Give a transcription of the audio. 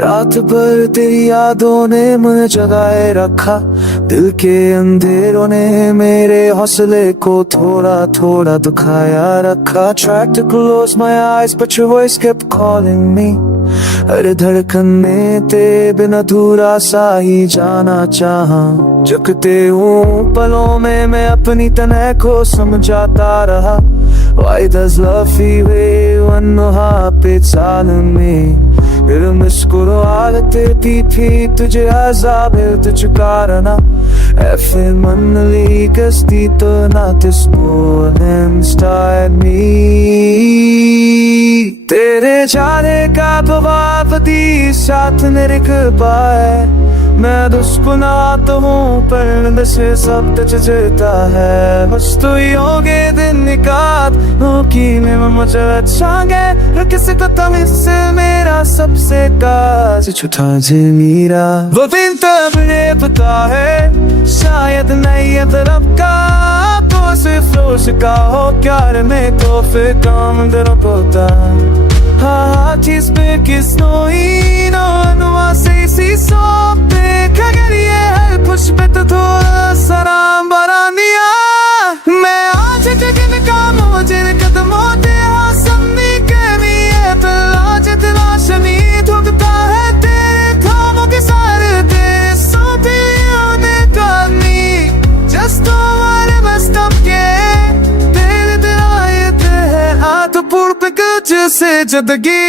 रात भर तेरी यादों ने मुझे जगाए रखा, दिल के अंधेरों ने मेरे हौसले को थोड़ा थोड़ा दुखाया रखा। Tried to close my eyes but your voice kept calling me। हर धड़कन में तेरे बिन अधूरा सा ही जाना चाहा। जगते हूँ पलों में मैं अपनी तन्हाई को समझाता रहा। Why does love feel when no habits on me? फिर मुस्कुराते पी तुझे अज़ाब है तुझका रहना। फिर मन ली कस्ती तो ना this morning inside me। तेरे जाने का प्रभावती साथ निरख पाए, मैं दुश्मना तो हूँ पर अंदर से सब कुछ जलता है। बस तू ही होगे दिन निकात की में मुझे अच्छांगे किसी को तुम इससे मेरा सबसे काज छुटा जे मेरा। वो दिन तब ने पता है शायद नहीं है तरफ का, तो सिर्फ रोज का हो प्यार में तो फिर काम दिल होता। हाँ चीज पे किस नोई नो से सी सोते खगरिए है कुछ पे तो थोड़ा सराम बरानिया। मैं आज जगन का मुझे कदमों ते हासनी कहनी है तो आज तलाश नहीं धुकता है तेरे थामों के सारे तेरे सोते होने करनी। Just don't messed up के तेरे दिल आए थे आ तो पूर्ण कुछ से जिंदगी।